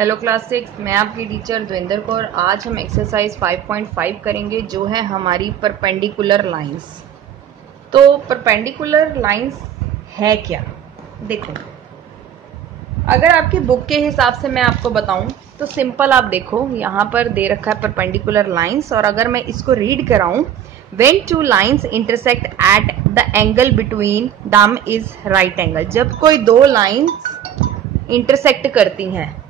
Hello class 6, मैं आपकी teacher द्विंदर Kaur. आज हम एक्सरसाइज 5.5 करेंगे जो है हमारी परपेंडिकुलर लाइंस। तो परपेंडिकुलर लाइंस है क्या? देखो, अगर आपकी बुक के हिसाब से मैं आपको बताऊं तो सिंपल, आप देखो यहाँ पर दे रखा है परपेंडिकुलर लाइंस, और अगर मैं इसको रीड कराऊं, when two lines intersect at the angle between them is right angle. जब कोई दो लाइंस इंटरसेक्ट करती हैं,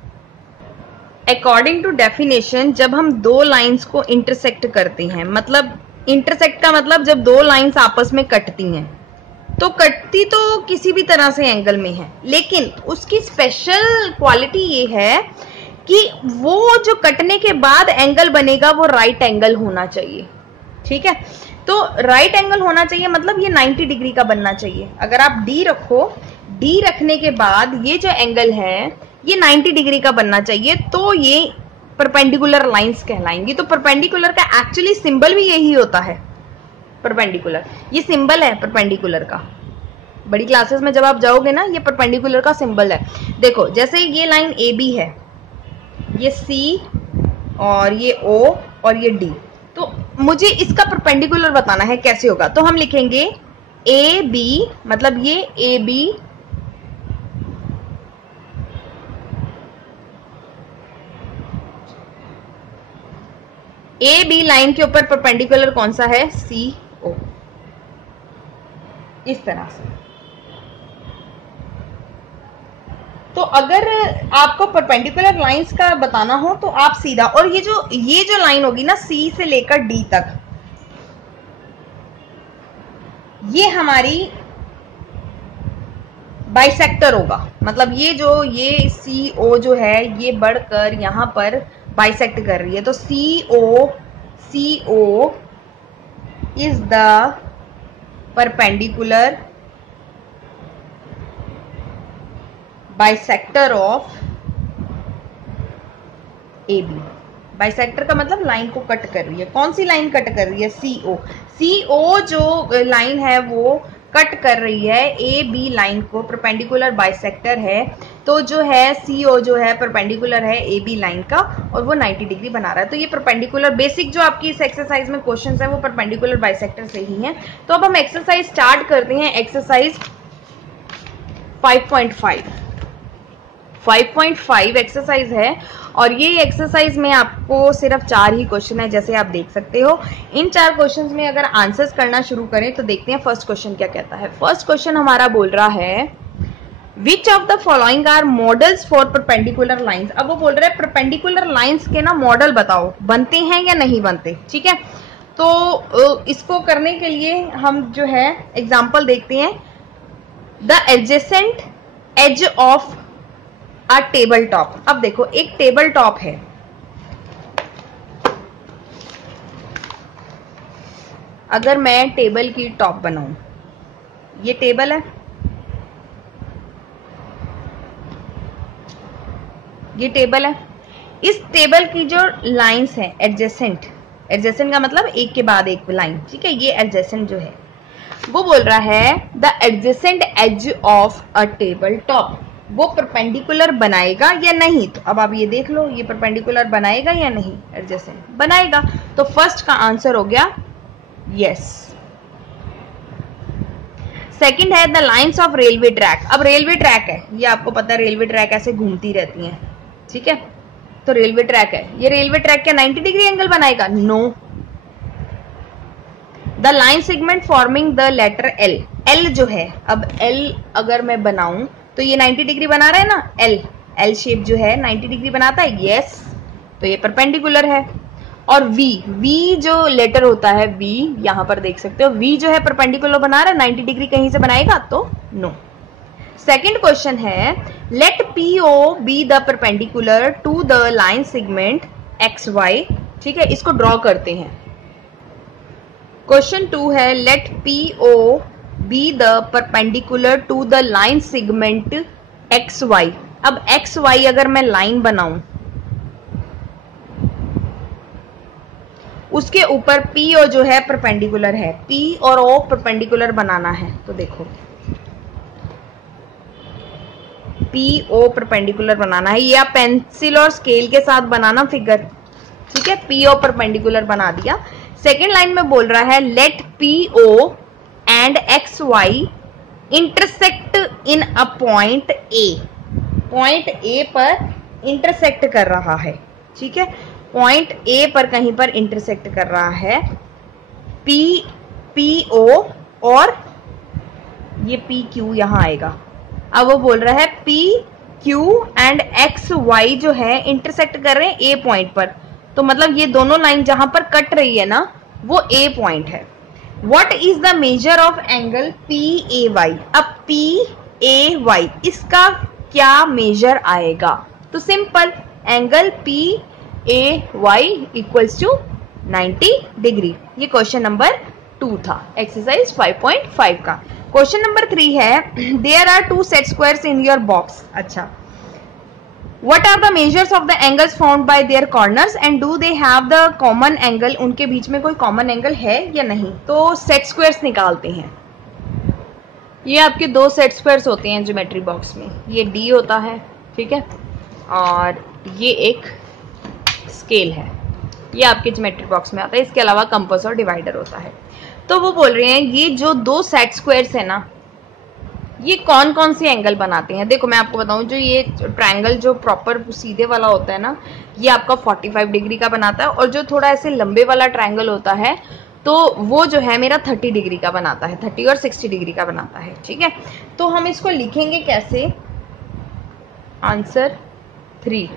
अकॉर्डिंग टू डेफिनेशन, जब हम दो लाइंस को इंटरसेक्ट करते हैं, मतलब इंटरसेक्ट का मतलब जब दो लाइंस आपस में कटती हैं, तो कटती तो किसी भी तरह से एंगल में है, लेकिन उसकी स्पेशल क्वालिटी ये है कि वो जो कटने के बाद एंगल बनेगा वो राइट एंगल होना चाहिए। ठीक है, तो राइट एंगल होना चाहिए, मतलब ये 90 डिग्री का बनना चाहिए। अगर आप डी रखो, डी रखने के बाद ये जो एंगल है ये 90 डिग्री का बनना चाहिए, तो ये परपेंडिकुलर लाइंस कहलाएंगी। तो परपेंडिकुलर का एक्चुअली सिंबल भी यही होता है, परपेंडिकुलर। ये सिंबल है परपेंडिकुलर का। बड़ी क्लासेस में जब आप जाओगे ना, ये परपेंडिकुलर का सिंबल है। देखो, जैसे ये लाइन ए बी है, ये सी और ये ओ और ये डी, तो मुझे इसका परपेंडिकुलर बताना है, कैसे होगा? तो हम लिखेंगे ए बी, मतलब ये ए बी लाइन के ऊपर परपेंडिकुलर कौन सा है? सी ओ। इस तरह से। तो अगर आपको परपेंडिकुलर लाइंस का बताना हो तो आप सीधा, और ये जो लाइन होगी ना सी से लेकर डी तक, ये हमारी बाइसेक्टर होगा। मतलब ये सी ओ जो है ये बढ़कर यहां पर बाइसेक्ट कर रही है, तो C O is the perpendicular bisector of A B. Bisector का मतलब लाइन को कट कर रही है। कौन सी लाइन कट कर रही है? सी ओ जो लाइन है वो कट कर रही है ए बी लाइन को, परपेंडिकुलर बाइसेक्टर है। तो जो है सी ओ जो है परपेंडिकुलर है ए बी लाइन का, और वो 90 डिग्री बना रहा है। तो ये परपेंडिकुलर बेसिक जो आपकी इस एक्सरसाइज में क्वेश्चंस है वो परपेंडिकुलर बाइसेक्टर से ही है। तो अब हम एक्सरसाइज स्टार्ट करते हैं। एक्सरसाइज 5.5 एक्सरसाइज है, और ये एक्सरसाइज में आपको सिर्फ 4 ही क्वेश्चन है, जैसे आप देख सकते हो। इन 4 क्वेश्चंस में अगर आंसर्स करना शुरू करें तो देखते हैं फर्स्ट क्वेश्चन क्या कहता है। फर्स्ट क्वेश्चन हमारा बोल रहा है which of the following are models for perpendicular lines. अब वो बोल रहा है परपेंडिकुलर लाइंस के ना मॉडल बताओ, बनते हैं या नहीं बनते। ठीक है, तो इसको करने के लिए हम जो है एग्जाम्पल देखते हैं। The adjacent edge of a table top. अब देखो, एक टेबल टॉप है, अगर मैं टेबल की टॉप बनाऊं, ये टेबल है, ये टेबल है। इस टेबल की जो लाइंस हैं एडजेसेंट का मतलब एक के बाद एक लाइन। ठीक है, ये एडजेसेंट जो है वो बोल रहा है the adjacent edge of a table top, वो परपेंडिकुलर बनाएगा या नहीं। तो अब आप ये देख लो, ये परपेंडिकुलर बनाएगा या नहीं? एडजेसेंट बनाएगा, तो फर्स्ट का आंसर हो गया यस। सेकंड है the lines of railway track. अब रेलवे ट्रैक है, ये आपको पता है रेलवे ट्रैक ऐसे घूमती रहती हैं। ठीक है, तो रेलवे ट्रैक है, ये रेलवे ट्रैक क्या 90 डिग्री एंगल बनाएगा? No. The line segment forming the letter L, L जो है, अब एल अगर मैं बनाऊं तो ये 90 डिग्री बना रहा है ना, एल शेप जो है 90 डिग्री बनाता है, यस। तो ये परपेंडिकुलर है। और वी जो लेटर होता है, वी यहां पर देख सकते हो, वी जो है परपेंडिकुलर बना रहा है, 90 डिग्री कहीं से बनाएगा? तो नो। सेकेंड क्वेश्चन है let P O be the perpendicular to the line segment X Y. ठीक है, इसको ड्रॉ करते हैं। क्वेश्चन 2 है let P O be the perpendicular to the line segment X Y. अब एक्स वाई अगर मैं लाइन बनाऊं, उसके ऊपर पी ओ जो है परपेंडिकुलर है, पी और ओ परपेंडिकुलर बनाना है। तो देखो पी ओ परपेंडिकुलर बनाना है। ये आप पेंसिल और स्केल के साथ बनाना फिगर, ठीक है। पी ओ परपेंडिकुलर बना दिया। सेकेंड लाइन में बोल रहा है let P O and X Y intersect in a point A. Point A पर इंटरसेक्ट कर रहा है, ठीक है। पॉइंट ए पर कहीं पर इंटरसेक्ट कर रहा है पी ओ और ये पी क्यू यहां आएगा। अब वो बोल रहा है P Q and X Y जो है इंटरसेक्ट कर रहे हैं ए पॉइंट पर, तो मतलब ये दोनों लाइन जहां पर कट रही है ना वो ए पॉइंट है। What is the measure of angle P A Y. अब पी ए वाई इसका क्या मेजर आएगा, तो simple angle P A Y equals to 90 degree. ये क्वेश्चन नंबर 2 था, एक्सरसाइज 5.5 का। क्वेश्चन नंबर 3 है there are 2 set squares in your box. अच्छा, what are the measures of the angles found by their corners and do they have the common angle. उनके बीच में कोई common angle है या नहीं। तो सेट स्क्वायर्स निकालते हैं। ये आपके 2 सेट स्क्वायर्स होते हैं ज्योमेट्री बॉक्स में। ये डी होता है, ठीक है, और ये एक स्केल है। ये आपके ज्योमेट्री बॉक्स में आता है। इसके अलावा कंपास और डिवाइडर होता है। तो वो बोल रहे हैं ये जो 2 सेट स्क्वायर्स है ना, ये कौन कौन सी एंगल बनाते हैं। देखो मैं आपको बताऊं, जो ये ट्रायंगल जो प्रॉपर सीधे वाला होता है ना, ये आपका 45 डिग्री का बनाता है, और जो थोड़ा ऐसे लंबे वाला ट्रायंगल होता है तो वो जो है मेरा 30 डिग्री का बनाता है, 30 और 60 डिग्री का बनाता है, ठीक है। तो हम इसको लिखेंगे कैसे, आंसर 3।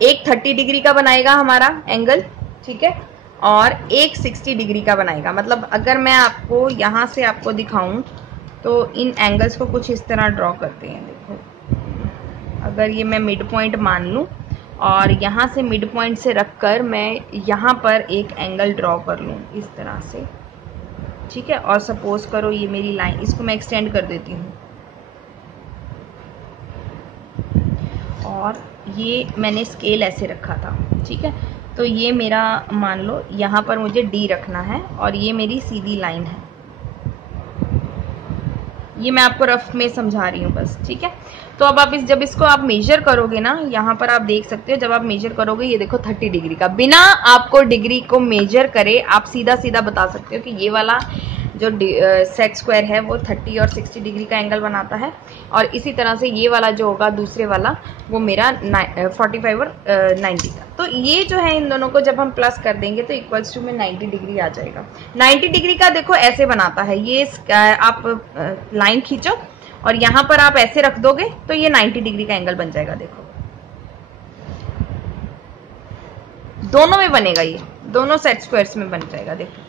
एक 30 डिग्री का बनाएगा हमारा एंगल, ठीक है, और एक 60 डिग्री का बनाएगा। मतलब अगर मैं आपको यहां से आपको दिखाऊं तो इन एंगल्स को कुछ इस तरह ड्रॉ करते हैं। देखो अगर ये मैं मिड पॉइंट मान लूं और यहाँ से मिड पॉइंट से रखकर मैं यहाँ पर एक एंगल ड्रॉ कर लूँ इस तरह से, ठीक है। और सपोज करो ये मेरी लाइन, इसको मैं एक्सटेंड कर देती हूँ, और ये मैंने स्केल ऐसे रखा था, ठीक है। तो ये मेरा मान लो यहाँ पर मुझे डी रखना है और ये मेरी सीधी लाइन है। ये मैं आपको रफ में समझा रही हूँ बस, ठीक है। तो अब आप जब इसको आप मेजर करोगे ना, यहाँ पर आप देख सकते हो, जब आप मेजर करोगे ये देखो 30 डिग्री का, बिना आपको डिग्री को मेजर करे आप सीधा सीधा बता सकते हो कि ये वाला जो सेट स्क्वायर है वो 30 और 60 डिग्री का एंगल बनाता है, और इसी तरह से ये वाला जो होगा दूसरे वाला वो मेरा 45 और 90 का। तो ये जो है इन दोनों को जब हम प्लस कर देंगे तो इक्वल्स टू में 90 डिग्री आ जाएगा। 90 डिग्री का देखो ऐसे बनाता है, ये आप लाइन खींचो और यहाँ पर आप ऐसे रख दोगे तो ये 90 डिग्री का एंगल बन जाएगा। देखो दोनों में बनेगा, ये दोनों सेट स्क्वायर्स में बन जाएगा। देखो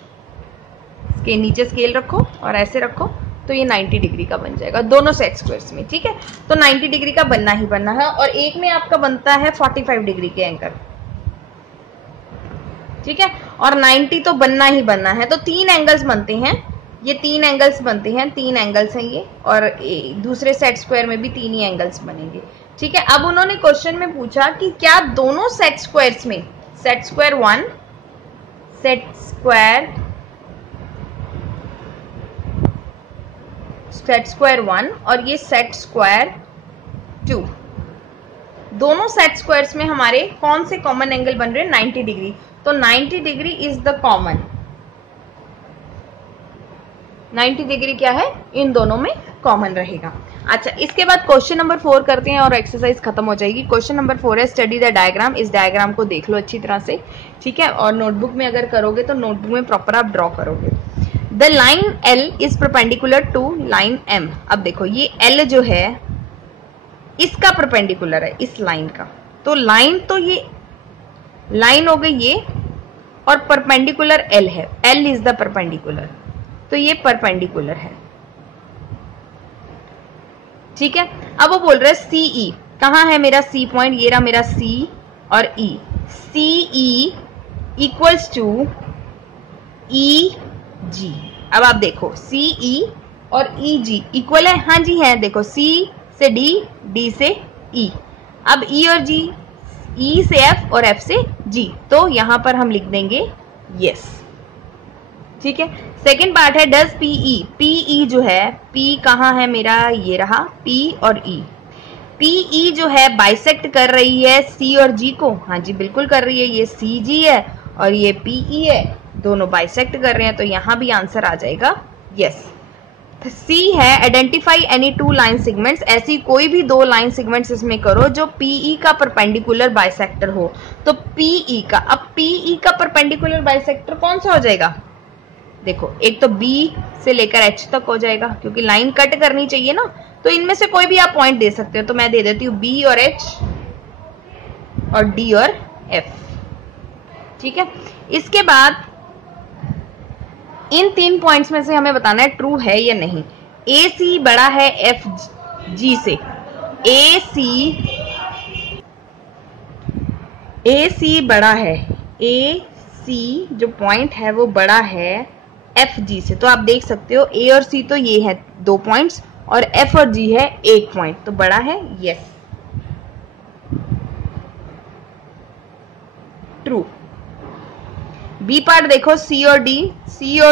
इसके नीचे स्केल रखो और ऐसे रखो तो ये 90 डिग्री का बन जाएगा दोनों सेट स्क्वायर्स में, ठीक है। तो 90 डिग्री का बनना ही बनना है, और एक में आपका बनता है 45 डिग्री के एंगल, ठीक है, और 90 तो बनना ही बनना है। तो 3 एंगल्स बनते हैं, ये 3 एंगल्स बनते हैं, 3 एंगल्स हैं ये, और दूसरे सेट स्क्वायर में भी 3 ही एंगल्स बनेंगे, ठीक है। अब उन्होंने क्वेश्चन में पूछा कि क्या दोनों सेट स्क्वायर्स में, सेट स्क्वायर 1, सेट स्क्वायर 1 और ये सेट स्क्वायर 2, दोनों सेट स्क्वायर्स में हमारे कौन से कॉमन एंगल बन रहे हैं, 90 डिग्री। तो 90 degree is the common, 90 degree क्या है, इन दोनों में कॉमन रहेगा। अच्छा, इसके बाद क्वेश्चन नंबर 4 करते हैं और एक्सरसाइज खत्म हो जाएगी। क्वेश्चन नंबर 4 है स्टडी द डायग्राम। इस डायग्राम को देख लो अच्छी तरह से, ठीक है, और नोटबुक में अगर करोगे तो नोटबुक में प्रॉपर आप ड्रॉ करोगे। The line L is perpendicular to line M। अब देखो ये L जो है इसका परपेंडिकुलर है इस लाइन का, तो लाइन तो ये लाइन हो गई ये, और परपेंडिकुलर L है, L इज द परपेंडिकुलर, तो ये परपेंडिकुलर है, ठीक है। अब वो बोल रहे हैं CE, कहाँ है मेरा C पॉइंट, ये रहा मेरा C और E, CE equals to EG। अब आप देखो CE और EG इक्वल है, हाँ जी है, देखो C से D, D से E, अब E और G, E से F और F से G, तो यहां पर हम लिख देंगे यस। ठीक है। सेकेंड पार्ट है डज पीई, पीई जो है, पी कहाँ है मेरा, ये रहा पी और ई। पीई जो है बाइसेक्ट कर रही है सी और जी को, हाँ जी बिल्कुल कर रही है, ये सी जी है और ये पीई है, दोनों बाइसेक्ट कर रहे हैं, तो यहां भी आंसर आ जाएगा यस। सी है identify any two line segments, ऐसी कोई भी दो लाइन सेगमेंट्स इसमें करो जो पीई का परपेंडिकुलर बाइसेक्टर हो। तो पीई का, अब पीई का परपेंडिकुलर बाइसेक्टर कौन सा हो जाएगा, देखो एक तो बी से लेकर एच तक हो जाएगा, क्योंकि लाइन कट करनी चाहिए ना, तो इनमें से कोई भी आप पॉइंट दे सकते हो। तो मैं दे देती हूँ बी और एच और डी और एफ। ठीक है, इसके बाद इन 3 पॉइंट्स में से हमें बताना है ट्रू है या नहीं। ए सी बड़ा है एफ जी से, ए सी बड़ा है, ए सी जो पॉइंट है वो बड़ा है एफ जी से, तो आप देख सकते हो ए और सी तो ये है 2 पॉइंट्स और एफ और जी है 1 पॉइंट, तो बड़ा है यस, ट्रू। बी पार्ट देखो, सी और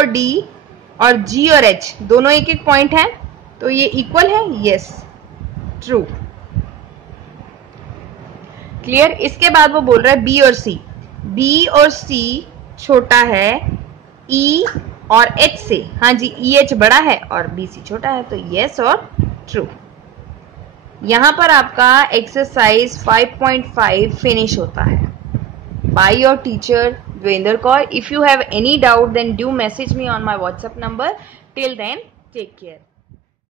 डी और जी और एच दोनों 1-1 पॉइंट है, तो ये इक्वल है यस, ट्रू। क्लियर। इसके बाद वो बोल रहा है बी और सी छोटा है ई और एच से, हाँ जी ई एच बड़ा है और बी सी छोटा है, तो यस और ट्रू। यहां पर आपका एक्सरसाइज 5.5 फिनिश होता है। By your teacher Dvinder Kaur. If you have any doubt, then do message me on my WhatsApp number. Till then, take care.